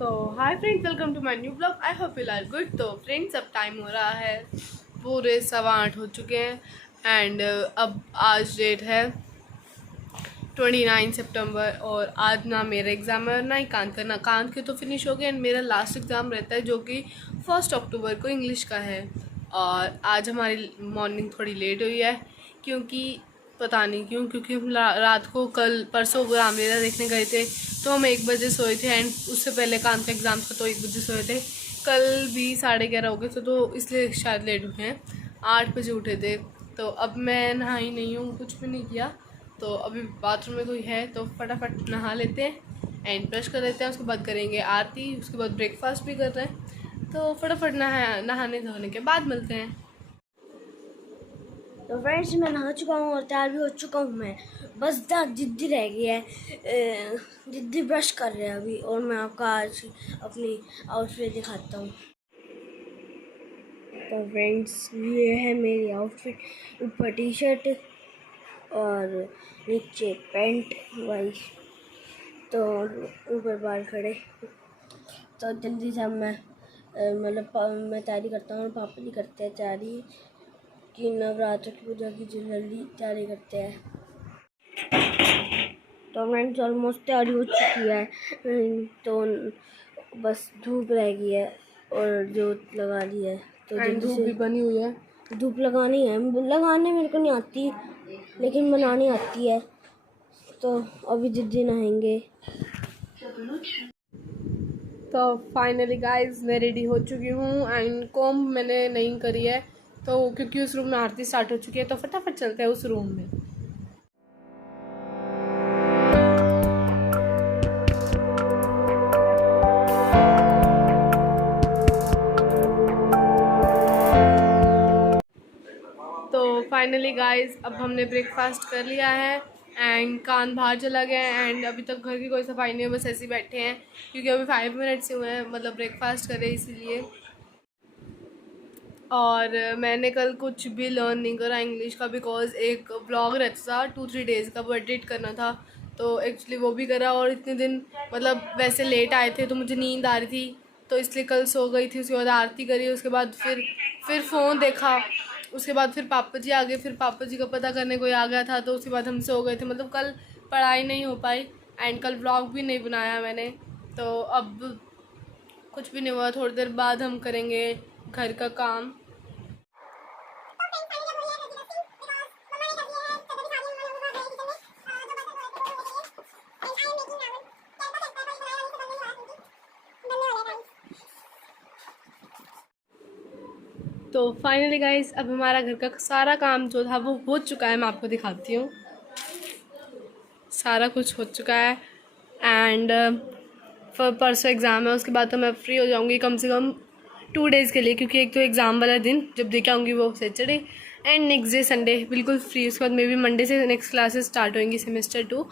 तो hi friends, welcome to my new blog. I hope you are good. तो friends, अब time हो रहा है पूरे 8:15 हो चुके हैं एंड अब आज डेट है 29 सितंबर और आज ना मेरा एग्ज़ाम है और ना ही कांत का। ना कांत के तो फिनिश हो गया एंड मेरा लास्ट एग्ज़ाम रहता है जो कि 1 अक्टूबर को इंग्लिश का है। और आज हमारी मॉर्निंग थोड़ी लेट हुई है क्योंकि पता नहीं क्यों, क्योंकि हम रात को कल परसों रामलीला देखने गए थे तो हम 1 बजे सोए थे एंड उससे पहले कांत का एग्ज़ाम था तो 1 बजे सोए थे। कल भी 11:30 हो गए थे तो इसलिए शायद लेट हुए हैं। 8 बजे उठे थे। तो अब मैं नहाई नहीं हूँ, कुछ भी नहीं किया। तो अभी बाथरूम में कोई है तो फटाफट नहा लेते हैं एंड ब्रश कर लेते हैं। उसके बाद करेंगे आरती, उसके बाद ब्रेकफास्ट भी कर रहे हैं। तो फटाफट नहाने धोने के बाद मिलते हैं। तो फ्रेंड्स, मैं नहा चुका हूँ और तैयार भी हो चुका हूँ। मैं बस जिद्दी रह गई है, जिद्दी ब्रश कर रहे हैं अभी। और मैं आपको आज अपनी आउटफिट दिखाता हूँ। तो फ्रेंड्स, ये है मेरी आउटफिट। ऊपर टी शर्ट और नीचे पैंट वाइट, तो ऊपर बाल खड़े। तो जल्दी से मैं मैं तैयारी करता हूँ और पापा जी करते हैं तैयारी कि नवरात्र की पूजा की जल्दी तैयारी करते हैं। तो फ्रेंड्स, ऑलमोस्ट तैयारी हो चुकी है, तो बस धूप रह गई है और जोत लगा ली है। तो धूप भी बनी हुई है। धूप लगानी है, लगाने मेरे को नहीं आती लेकिन बनानी आती है। तो अभी जिद्दी नहाएंगे। तो फाइनली गाइज मैं रेडी हो चुकी हूँ एंड कॉम्ब मैंने नहीं करी है तो क्योंकि उस रूम में आरती स्टार्ट हो चुकी है तो फटाफट चलते हैं उस रूम में। तो फाइनली गाइज अब हमने ब्रेकफास्ट कर लिया है एंड कान बाहर चला गया है एंड अभी तक घर की कोई सफाई नहीं है, बस ऐसे ही बैठे हैं क्योंकि अभी 5 मिनट्स हुए हैं, मतलब ब्रेकफास्ट करे इसीलिए। और मैंने कल कुछ भी लर्न नहीं करा इंग्लिश का बिकॉज एक ब्लॉग रहता था 2-3 डेज़ का, वो एडिट करना था तो एक्चुअली वो भी करा। और इतने दिन मतलब वैसे लेट आए थे तो मुझे नींद आ रही थी तो इसलिए कल सो गई थी। उसके बाद आरती करी, उसके बाद फिर फ़ोन देखा, उसके बाद फिर पापा जी आ गए, फिर पापा जी का पता करने कोई आ गया था तो उसके बाद हम सो गए थे। मतलब कल पढ़ाई नहीं हो पाई एंड कल ब्लॉग भी नहीं बनाया मैंने। तो अब कुछ भी नहीं हुआ, थोड़ी देर बाद हम करेंगे घर का काम। तो फाइनली गाइस अब हमारा घर का सारा काम जो था वो हो चुका है। मैं आपको दिखाती हूँ, सारा कुछ हो चुका है एंड परसों एग्ज़ाम है, उसके बाद तो मैं फ्री हो जाऊँगी कम से कम 2 डेज़ के लिए क्योंकि एक तो एग्ज़ाम वाला दिन जब देखे आऊँगी वो Saturday and next day Sunday बिल्कुल फ्री। उसके बाद मे बी मंडे से नेक्स्ट क्लासेस स्टार्ट होंगी सेमेस्टर 2।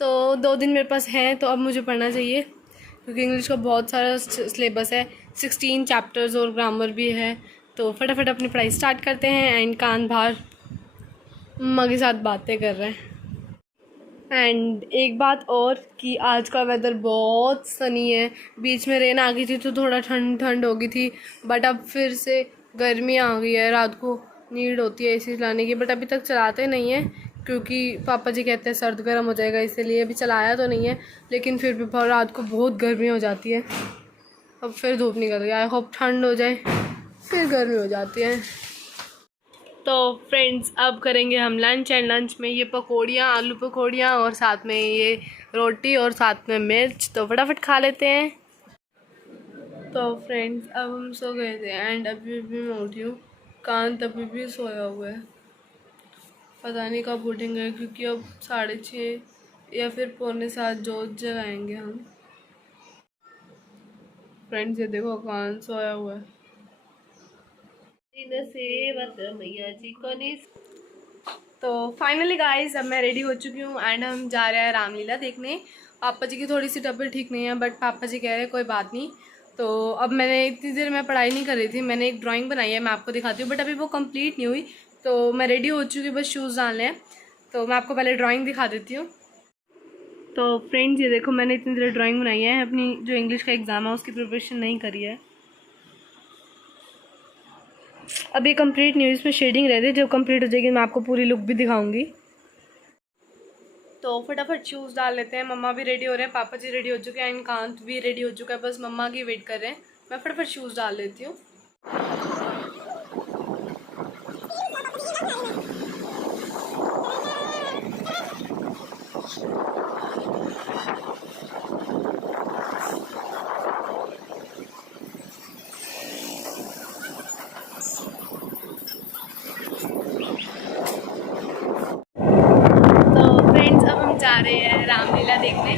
तो 2 दिन मेरे पास हैं तो अब मुझे पढ़ना चाहिए क्योंकि इंग्लिश का बहुत सारा सिलेबस है, 16 चैप्टर्स और ग्रामर भी है। तो फटाफट अपनी पढ़ाई स्टार्ट करते हैं एंड कान बाहर मम्मा के साथ बातें कर रहे हैं। एंड एक बात और कि आज का वेदर बहुत सनी है। बीच में रेन आ गई थी तो थोड़ा ठंड हो गई थी बट अब फिर से गर्मी आ गई है। रात को नीड होती है एसी चलाने की बट अभी तक चलाते नहीं हैं क्योंकि पापा जी कहते हैं सर्द गर्म हो जाएगा, इसीलिए अभी चलाया तो नहीं है लेकिन फिर भी रात को बहुत गर्मी हो जाती है। अब फिर धूप निकल गई, आई होप ठंड हो जाए, फिर गर्मी हो जाती है। तो फ्रेंड्स अब करेंगे हम लंच एंड लंच में ये पकौड़ियाँ, आलू पकौड़ियाँ और साथ में ये रोटी और साथ में मिर्च। तो फटाफट खा लेते हैं। तो फ्रेंड्स अब हम सो गए थे एंड अभी भी मैं उठी हूँ। कांत अभी भी सोया हुआ है, पता नहीं कब उठेंगे क्योंकि अब 6:30 या फिर 6:45 जोत जगाएंगे हम। फ्रेंड्स ये देखो कांत सोया हुआ है। मैया जी को नहीं। तो फाइनली गाइस अब मैं रेडी हो चुकी हूँ एंड हम जा रहे हैं रामलीला देखने। पापा जी की थोड़ी सी तबीयत ठीक नहीं है बट पापा जी कह रहे हैं कोई बात नहीं। तो अब मैंने इतनी देर मैं पढ़ाई नहीं कर रही थी, मैंने एक ड्राइंग बनाई है, मैं आपको दिखाती हूँ बट अभी वो कंप्लीट नहीं हुई। तो मैं रेडी हो चुकी हूँ, बस शूज़ डालने हैं। तो मैं आपको पहले ड्राइंग दिखा देती हूँ। तो फ्रेंड्स ये देखो मैंने इतनी देर ड्राइंग बनाई है, अपनी जो इंग्लिश का एग्ज़ाम है उसकी प्रिपरेशन नहीं करी है। अब ये कंप्लीट नहीं हुई, इसमें शेडिंग रहती है, जब कंप्लीट हो जाएगी मैं आपको पूरी लुक भी दिखाऊंगी। तो फटाफट शूज़ डाल लेते हैं। मम्मा भी रेडी हो रहे हैं, पापा जी रेडी हो चुके हैं एंड कांत भी रेडी हो चुका है, बस मम्मा की वेट कर रहे हैं। मैं फटाफट शूज़ डाल लेती हूँ। जा रहे हैं रामलीला देखने।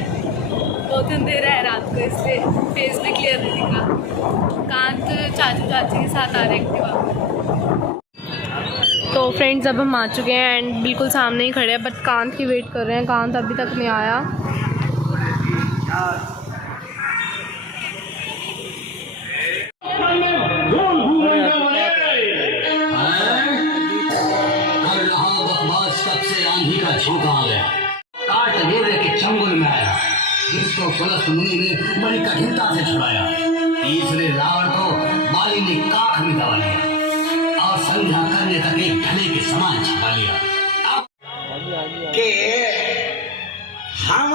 बहुत अंधेरा है रात को, इसलिए फेस भी क्लियर नहीं दिख रहा। कांत चाचू चाची के साथ आ रहे हैं। तो फ्रेंड्स अब हम आ चुके हैं एंड बिल्कुल सामने ही खड़े हैं, बट कांत की वेट कर रहे हैं। कांत अभी तक नहीं आया। सबसे आंधी का झोंका आ गया, काट घेरे के चंगुल में आया, जिसको पुलस्त मुनि ने बड़ी कठिनता से छुड़ाया। तीसरे रावण को बाली ने काख में दबा लिया और संध्या करने तक एक ढले के समान छिपा लिया। अब के हम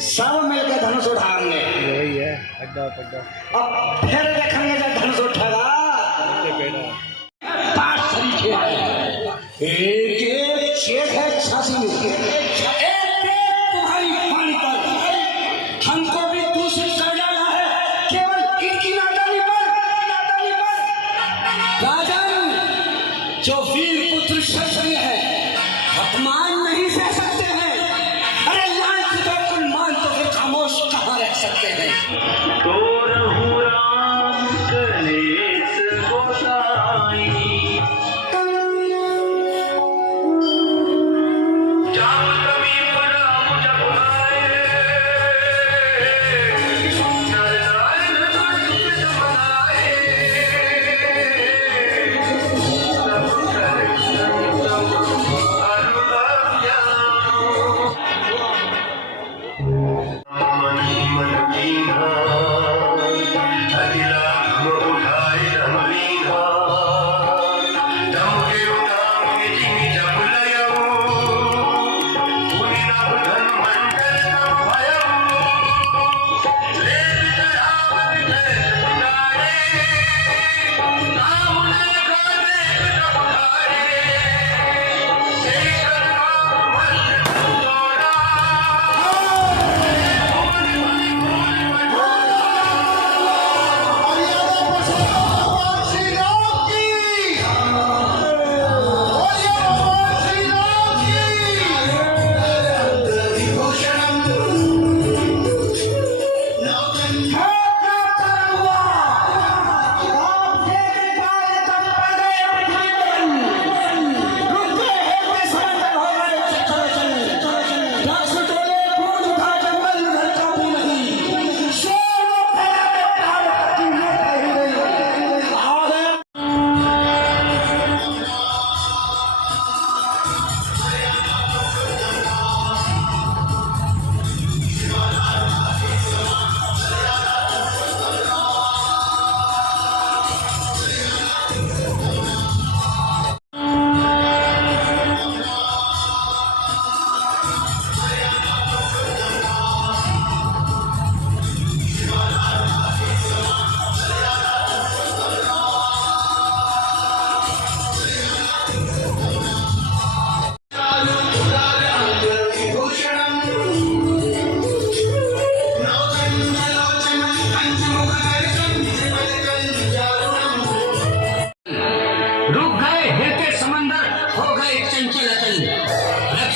सब मिलकर धनुष उठाएंगे। यही है अड्डा पड्डा। अब फिर देखेंगे जब धनुष उठेगा। एक एक शेख है झांसी में, तुम्हारी पानी पर हमको भी दूषित कर डाला है केवल इनकी नादानी पर। राजन जो वीर पुत्र क्षत्रिय है अपमान नहीं सह सकते हैं। अरे लांच दो कुल मान तो फिर खामोश कहाँ रह सकते हैं।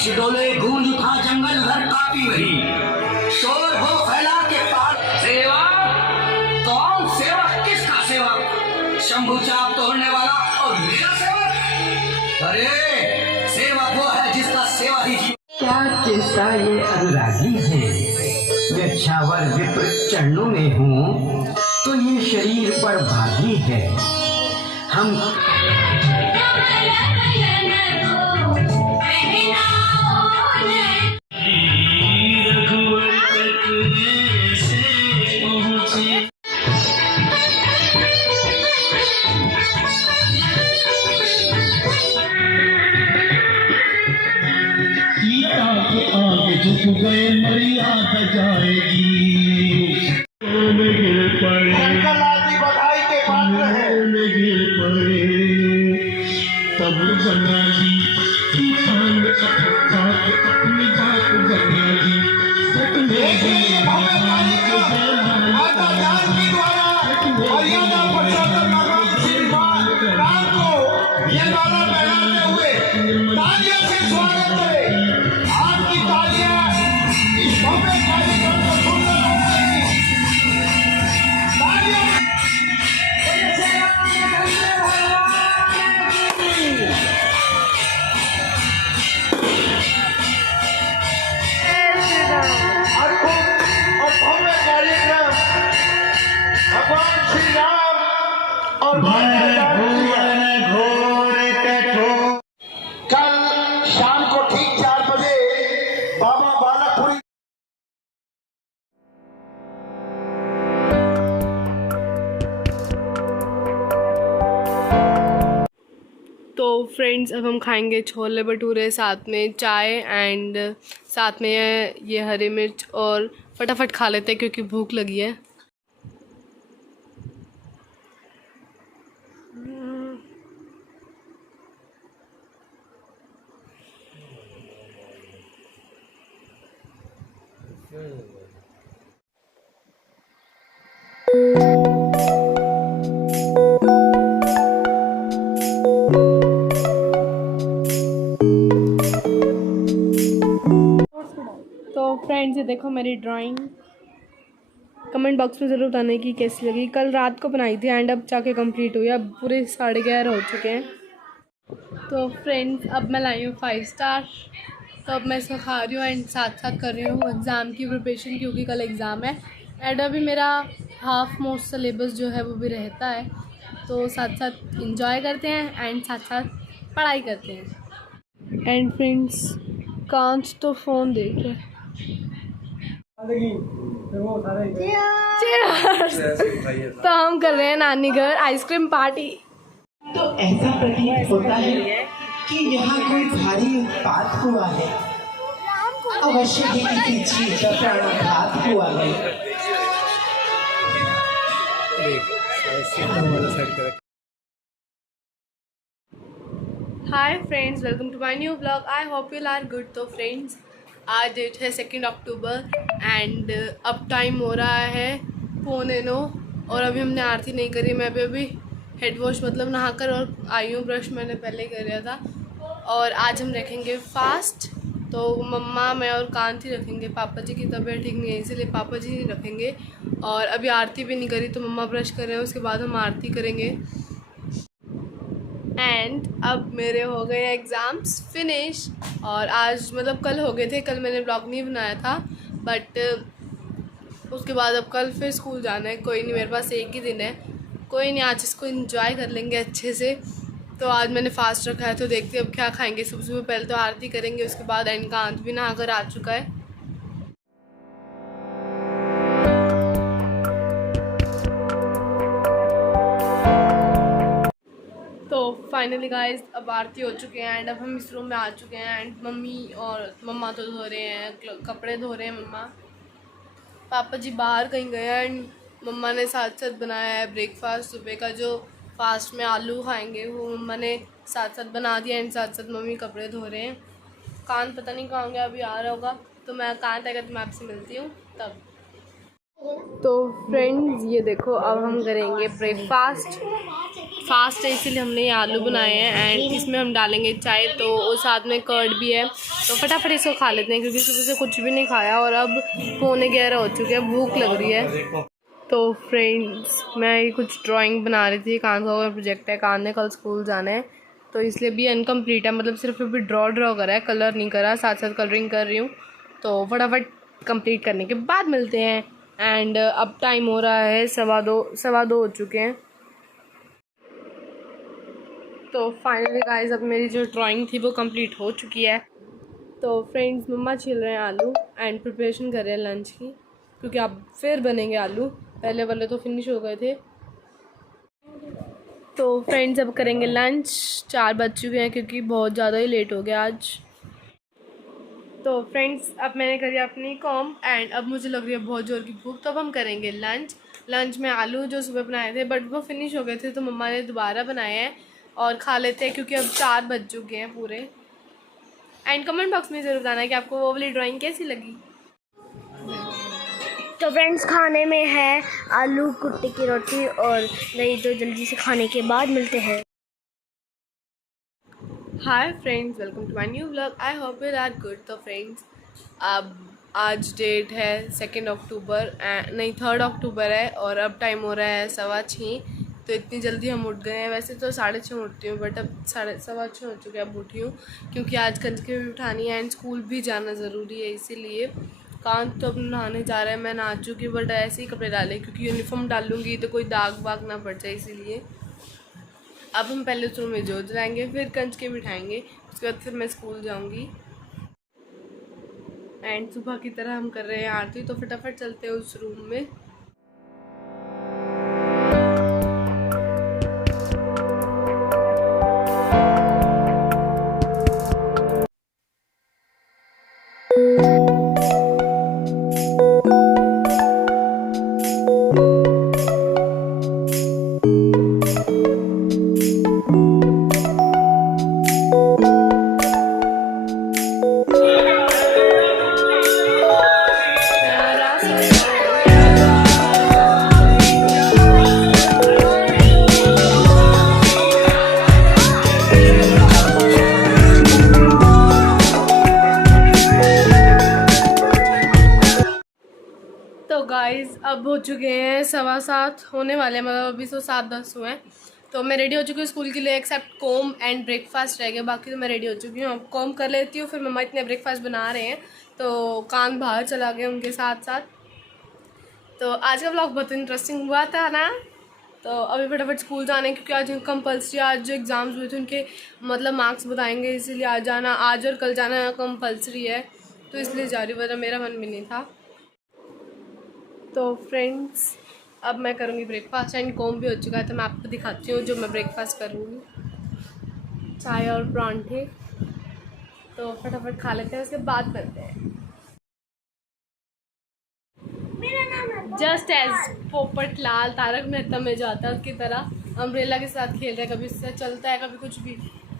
डोले गूंज उठा जंगल भर कापी रही, शोर हो फैला के पास सेवा। कौन सेवक किसका सेवक? शंभू चाप तोड़ने वाला और मेरा सेवक? अरे सेवक वो है जिसका सेवा ही क्या चिंता ये अनुरागी है। यक्षावर विप्र चरणों में हूँ तो ये शरीर पर भागी है। हम झुक गए मर्यादा जाएगी। गिर पड़े बधाई के पात्र है, गिर पड़े तब बना दी इंसान अपनी बात बना दी। माता जानकी द्वारा मर्यादा पुरुषोत्तम भगवान श्री राम को ये माला पहनाते हुए तालियों से स्वागत करें। आपकी तालियां इस भव्य कार्यक्रम को सुंदर बनाएगी। तालियों अद्भुत और भव्य कार्यक्रम भगवान श्री राम और कल शाम को ठीक 4 बजे बाबा बालकपुरी तो फ्रेंड्स अब हम खाएंगे छोले भटूरे, साथ में चाय एंड साथ में ये हरी मिर्च, और फटाफट खा लेते हैं क्योंकि भूख लगी है। तो फ्रेंड्स ये देखो मेरी ड्राइंग, कमेंट बॉक्स में ज़रूर बताने की कैसी लगी। कल रात को बनाई थी एंड अब जाके कंप्लीट हुई, अब पूरे 11:30 हो चुके हैं। तो फ्रेंड्स अब मैं लाई हूँ 5 स्टार, तो अब मैं इसको खा रही हूँ एंड साथ साथ कर रही हूँ एग्ज़ाम की प्रिपरेशन, क्योंकि कल एग्ज़ाम है एंड अभी मेरा हाफ मोस्ट सिलेबस जो है वो भी रहता है। तो साथ साथ इंजॉय करते हैं एंड साथ साथ पढ़ाई करते हैं। एंड फ्रेंड्स कांच तो फ़ोन देख रहे हैं। तो हम कर रहे हैं नानी घर आइसक्रीम पार्टी। तो ऐसा प्रतीत होता है कि यहाँ कोई भारी उत्पात हुआ है, अवश्य ही किसी चीज का प्राणाघात हुआ है। Hi friends, welcome to my new blog. I hope you are good. तो फ्रेंड्स आज डेट है 2 अक्टूबर एंड अब टाइम हो रहा है 8:45 और अभी हमने आरती नहीं करी। मैं अभी हेड वॉश मतलब नहाकर और आई हूँ। ब्रश मैंने पहले कर लिया था। और आज हम रखेंगे फास्ट, तो मम्मा मैं और कांति रखेंगे। पापा जी की तबीयत ठीक नहीं है इसीलिए पापा जी नहीं रखेंगे। और अभी आरती भी नहीं करी तो मम्मा ब्रश कर रहे हैं, उसके बाद हम आरती करेंगे। एंड अब मेरे हो गए एग्ज़ाम्स फिनिश, और आज मतलब कल हो गए थे, कल मैंने ब्लॉग नहीं बनाया था, बट उसके बाद अब कल फिर स्कूल जाना है। कोई नहीं, मेरे पास एक ही दिन है, कोई नहीं, आज इसको एंजॉय कर लेंगे अच्छे से। तो आज मैंने फास्ट रखा है, तो देखते हैं अब क्या खाएंगे। सुबह सुबह पहले तो आरती करेंगे, उसके बाद एंड का अंत भी नहाकर आ चुका है। तो फाइनली गाइस अब आरती हो चुके हैं एंड अब हम इस रूम में आ चुके हैं। एंड मम्मी और मम्मा तो धो रहे हैं, कपड़े धो रहे हैं मम्मा। पापा जी बाहर कहीं गए हैं एंड मम्मा ने साथ साथ बनाया है ब्रेकफास्ट। सुबह का जो फास्ट में आलू खाएंगे वो मम्मा ने साथ साथ बना दिया एंड साथ साथ मम्मी कपड़े धो रहे हैं। कान पता नहीं कहाँ गया, अभी आ रहा होगा, तो मैं कान आएगा तो मैं आपसे मिलती हूँ तब। तो फ्रेंड्स ये देखो अब हम करेंगे ब्रेकफास्ट। फास्ट है इसीलिए हमने ये आलू बनाए हैं एंड इसमें हम डालेंगे चाय, तो और साथ में कर्ड भी है। तो फटाफट इसको खा लेते हैं क्योंकि सुबह से कुछ भी नहीं खाया और अब 11:45 हो चुके हैं, भूख लग रही है। तो फ्रेंड्स मैं कुछ ड्राइंग बना रही थी, कान का प्रोजेक्ट है, कान ने कल स्कूल जाना है तो इसलिए भी अनकम्प्लीट है, मतलब सिर्फ अभी ड्रॉ करा है, कलर नहीं करा, साथ साथ कलरिंग कर रही हूँ। तो फटाफट कंप्लीट करने के बाद मिलते हैं। एंड अब टाइम हो रहा है 2:15 हो चुके हैं। तो फाइनली गाइस अब मेरी जो ड्राइंग थी वो कंप्लीट हो चुकी है। तो फ्रेंड्स मम्मा छील रहे हैं आलू एंड प्रिपरेशन कर रहे हैं लंच की, क्योंकि अब फिर बनेंगे आलू, पहले वाले तो फिनिश हो गए थे। तो फ्रेंड्स अब करेंगे लंच, 4 बज चुके हैं क्योंकि बहुत ज़्यादा ही लेट हो गया आज। तो फ्रेंड्स अब मैंने करी अपनी कॉम एंड अब मुझे लग रही है बहुत ज़ोर की भूख, तो अब हम करेंगे लंच में आलू जो सुबह बनाए थे बट वो फिनिश हो गए थे, तो मम्मा ने दोबारा बनाए हैं और खा लेते हैं क्योंकि अब 4 बज चुके हैं पूरे। एंड कमेंट बॉक्स में ज़रूर बताना कि आपको वो वाली ड्राइंग कैसी लगी। तो फ्रेंड्स खाने में है आलू कुट्टे की रोटी और दही, तो जल्दी से खाने के बाद मिलते हैं। Hi friends, welcome to my new vlog. I hope you are good. तो फ्रेंड्स अब आज डेट है 2 अक्टूबर, नहीं 3 अक्टूबर है और अब टाइम हो रहा है 6:15। तो इतनी जल्दी हम उठ गए हैं। वैसे तो 6:30 उठती हूँ बट अब 6:15 हो चुके हैं, अब उठी हूँ क्योंकि आज कंजके भी उठानी है एंड स्कूल भी जाना ज़रूरी है। इसीलिए कांत तो अब नहाने जा रहा है, मैं नहा चुकी बट ऐसे ही कपड़े डाले क्योंकि यूनिफॉर्म डालूँगी तो कोई दाग वाग ना पड़ जाए, इसीलिए अब हम पहले उस रूम में जोत जाएंगे, फिर कंजके बिठाएंगे, उसके बाद फिर मैं स्कूल जाऊंगी। एंड सुबह की तरह हम कर रहे हैं आरती, तो फटाफट चलते हैं उस रूम में। तो गाइज़ अब हो चुके हैं 7:15 होने वाले हैं, मतलब अभी तो 7:10 हुए हैं। तो मैं रेडी हो चुकी हूँ स्कूल के लिए, एक्सेप्ट कॉम एंड ब्रेकफास्ट रह गया, बाकी तो मैं रेडी हो चुकी हूँ। अब कॉम कर लेती हूँ, फिर मम्मा इतने ब्रेकफास्ट बना रहे हैं तो कान बाहर चला गया उनके साथ साथ। तो आज का व्लॉग बहुत इंटरेस्टिंग हुआ था ना। तो अभी फटाफट स्कूल जाने क्योंकि आज कंपल्सरी, आज जो एग्ज़ाम्स हुए थे उनके मतलब मार्क्स बताएंगे, इसीलिए आज जाना, आज और कल जाना कंपल्सरी है, तो इसलिए जा रही हूँ, वरना मेरा मन भी नहीं था। तो फ्रेंड्स अब मैं करूँगी ब्रेकफास्ट एंड कॉम भी हो चुका है, तो मैं आपको दिखाती हूँ जो मैं ब्रेकफास्ट करूँगी, चाय और परांठे। तो फटाफट खा लेते हैं, उसके बाद करते हैं। जस्ट एज पोपट लाल तारक मेहता में जाता है उसकी तरह अम्ब्रेला के साथ खेल रहा है, कभी इससे चलता है कभी कुछ भी।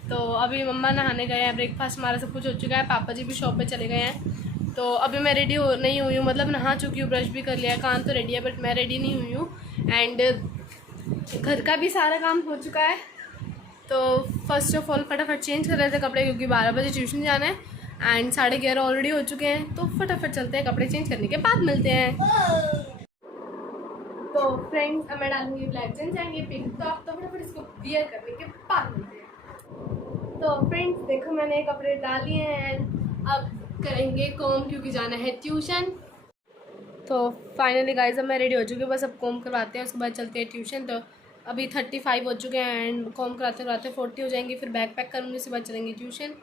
तो अभी मम्मा नहाने गए हैं, ब्रेकफास्ट हमारा सब कुछ हो चुका है, पापा जी भी शॉप पे चले गए हैं। तो अभी मैं रेडी हो नहीं हुई हूँ, मतलब नहा चुकी हूँ, ब्रश भी कर लिया है, कान तो रेडी है बट मैं रेडी नहीं हुई हूँ। एंड घर का भी सारा काम हो चुका है। तो फर्स्ट ऑफ ऑल फटाफट चेंज कर रहे थे कपड़े क्योंकि 12 बजे ट्यूशन जाना है एंड 11:30 ऑलरेडी हो चुके हैं। तो फटाफट चलते हैं, कपड़े चेंज करने के बाद मिलते हैं। तो फ्रेंड्स अब मैं डालूंगी ब्लैक जींस एंड ये पिंक टॉप, तो फटाफट इसको वियर करने के बाद मिलते हैं। तो फ्रेंड्स देखो मैंने कपड़े डाल लिए हैं एंड अब करेंगे कॉम क्योंकि जाना है ट्यूशन। तो फाइनली गाइस अब मैं रेडी हो चुकी हूँ, बस अब कॉम करवाते हैं उसके बाद चलते हैं ट्यूशन। तो अभी 35 हो चुके हैं एंड कॉम कराते कराते 40 हो जाएंगे, फिर बैग पैक करूँगी, उसके बाद चलेंगे ट्यूशन।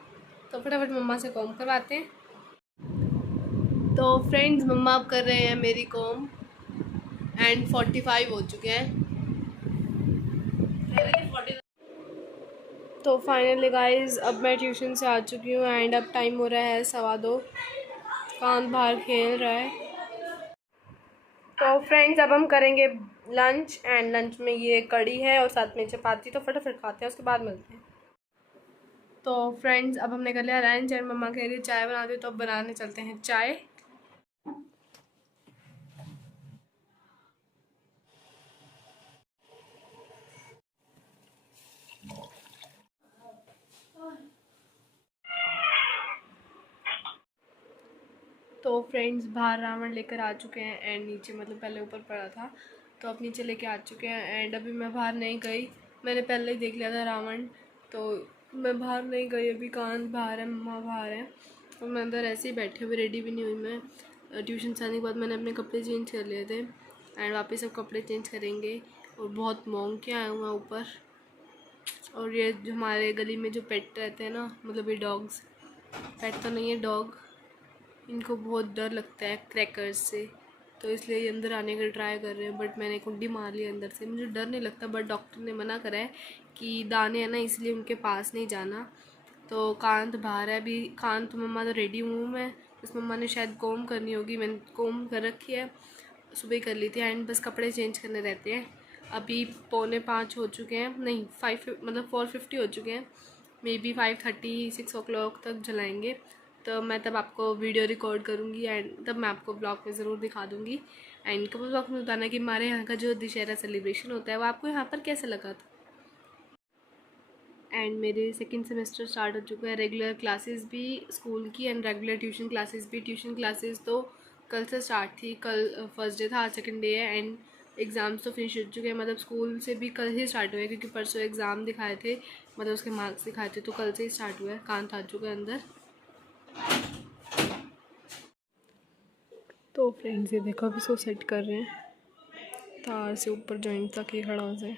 तो फटाफट मम्मा से कॉम करवाते हैं। तो फ्रेंड्स मम्मा अब कर रहे हैं मेरी कॉम एंड 45 हो चुके हैं। तो फाइनली गाइस अब मैं ट्यूशन से आ चुकी हूँ एंड अब टाइम हो रहा है 2:15, कान बाहर खेल रहा है। तो फ्रेंड्स अब हम करेंगे लंच एंड लंच में ये कड़ी है और साथ में चपाती, तो फटाफट खाते हैं उसके बाद मिलते हैं। तो फ्रेंड्स अब हमने कर लिया लंच एंड मम्मा कह रही चाय बना दे, तो अब बनाने चलते हैं चाय। तो फ्रेंड्स बाहर रावण लेकर आ चुके हैं एंड नीचे मतलब पहले ऊपर पड़ा था तो अब नीचे लेके आ चुके हैं एंड अभी मैं बाहर नहीं गई, मैंने पहले ही देख लिया था रावण, तो मैं बाहर नहीं गई। अभी कान बाहर है, मम्मा बाहर है और मैं अंदर ऐसे ही बैठी हुई, रेडी भी नहीं हुई मैं। ट्यूशन से आने के बाद मैंने अपने कपड़े चेंज कर लिए थे एंड वापस सब कपड़े चेंज करेंगे और बहुत मोंग के आए हुए हैं ऊपर। और ये जो हमारे गली में जो पेट रहते हैं ना, मतलब ये डॉग्स, पेट तो नहीं है डॉग, इनको बहुत डर लगता है क्रैकर्स से, तो इसलिए ये अंदर आने का ट्राई कर रहे हैं बट मैंने कुंडी मार ली अंदर से। मुझे डर नहीं लगता बट डॉक्टर ने मना करा है कि दाने हैं ना, इसलिए उनके पास नहीं जाना। तो कांत बाहर है अभी। कांत मम्मा तो रेडी हूँ मैं, बस मम्मा ने शायद कोम करनी होगी, मैंने कोम कर रखी है, सुबह ही कर ली थी। एंड बस कपड़े चेंज करने रहते हैं। अभी 4:45 हो चुके हैं, नहीं 4:50 हो चुके हैं। मे बी 5:30 6 o'clock तक जलाएंगे, तो मैं तब आपको वीडियो रिकॉर्ड करूँगी एंड तब मैं आपको ब्लॉग में ज़रूर दिखा दूँगी। एंड कपल ब्लॉग में बताना कि हमारे यहाँ का जो दशहरा सेलिब्रेशन होता है वो आपको यहाँ पर कैसा लगा था। एंड मेरे सेकेंड सेमेस्टर स्टार्ट हो चुका है, रेगुलर क्लासेस भी स्कूल की एंड रेगुलर ट्यूशन क्लासेस भी। ट्यूशन क्लासेस तो कल से स्टार्ट थी, कल फर्स्ट डे था, आज सेकंड डे है। एंड एग्ज़ाम्स तो फिनिश हो चुके हैं, मतलब स्कूल से भी कल ही स्टार्ट हुए क्योंकि परसों एग्ज़ाम दिखाए थे, मतलब उसके मार्क्स दिखाए थे, तो कल से ही स्टार्ट हुआ है। कांत आ चुका है अंदर। तो फ्रेंड्स ये देखो अभी इसको सेट कर रहे हैं, तार से ऊपर जॉइंट तक ही खड़ा हो जाए।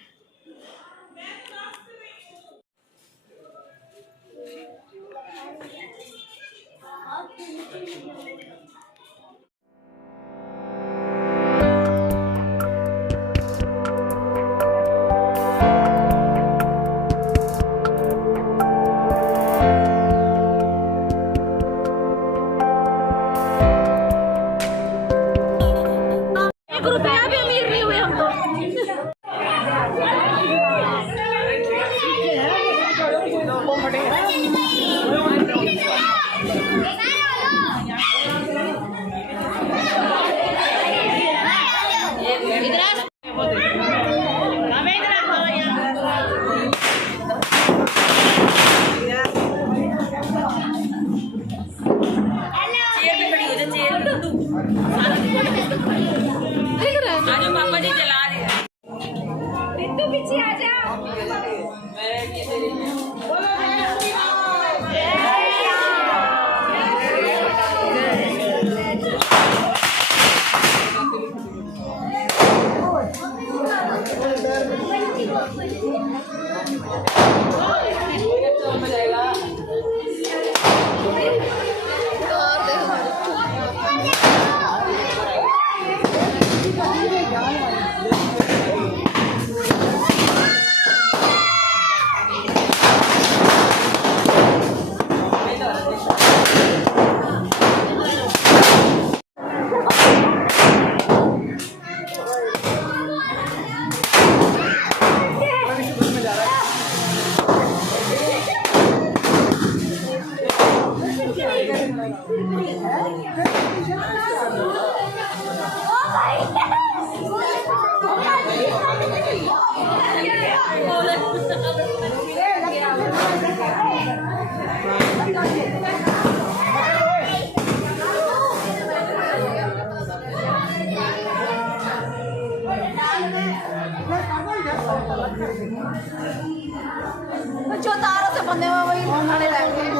जो तारों से बंधे हुए वही खाने लगेंगे।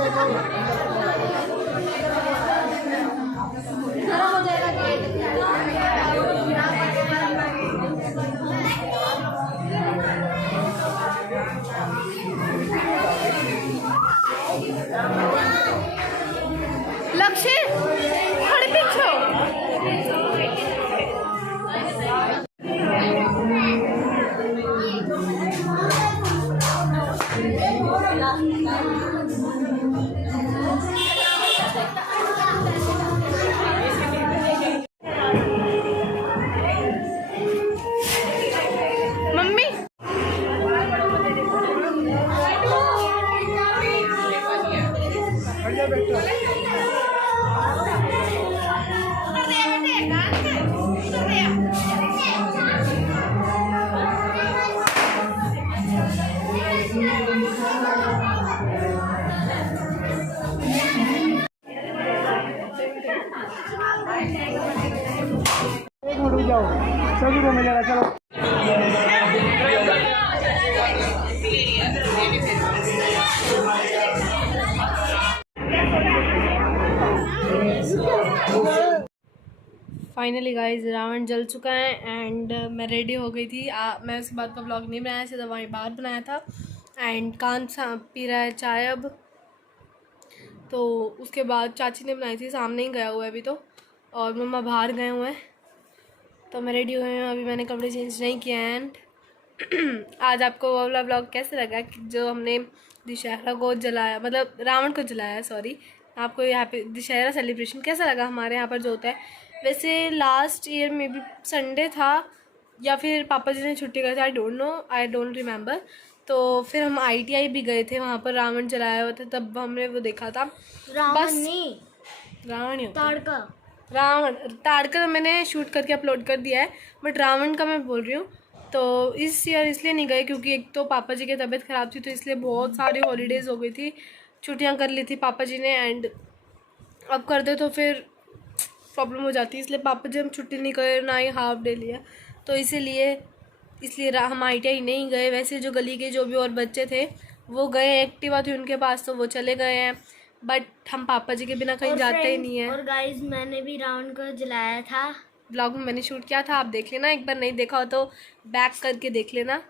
खराब हो जाएगा गेट। लक्ष्य खड़े पीछे हो। मम्मी सभी को मिलेगा। चलो फाइनली गाइस रावण जल चुका है एंड मैं रेडी हो गई थी। मैं उसके बाद का व्लॉग नहीं बनाया, सीधा वहीं बाहर बनाया था। एंड कांत पी रहा है चाय अब। तो उसके बाद चाची ने बनाई थी, सामने ही गया हुआ है अभी तो, और मम्मा बाहर गए हुए हैं। तो मैं रेडी हो गई हूँ, अभी मैंने कपड़े चेंज नहीं किए। एंड आज आपको वो वाला व्लॉग कैसे लगा कि जो हमने दशहरा को जलाया, मतलब रावण को जलाया, सॉरी। आपको यहाँ पे दशहरा सेलिब्रेशन कैसा लगा हमारे यहाँ पर जो होता है? वैसे लास्ट ईयर में भी संडे था या फिर पापा जी ने छुट्टी करी थी, आई डोंट रिमेंबर। तो फिर हम ITI भी गए थे, वहाँ पर रावण जलाया हुआ था, तब हमने वो देखा था। रावण नहीं, रावण ही होता है। ताड़का। रावण, ताड़का मैंने शूट करके अपलोड कर दिया है, बट रावण का मैं बोल रही हूँ। तो इस ईयर इसलिए नहीं गए क्योंकि एक तो पापा जी की तबीयत ख़राब थी, तो इसलिए बहुत सारी हॉलीडेज़ हो गई थी, छुट्टियाँ कर ली थी पापा जी ने। एंड अब कर दे तो फिर प्रॉब्लम हो जाती है, इसलिए पापा जी हम छुट्टी नहीं करे, ना ही हाफ डे लिया। तो इसीलिए हम ITI नहीं गए। वैसे जो गली के जो भी और बच्चे थे वो गए, एक्टिवा थी उनके पास तो वो चले गए हैं, बट हम पापा जी के बिना कहीं जाते ही नहीं है। और गाइस मैंने भी रावण को जलाया था, ब्लॉग में मैंने शूट किया था, आप देख लेना, एक बार नहीं देखा हो तो बैक करके देख लेना।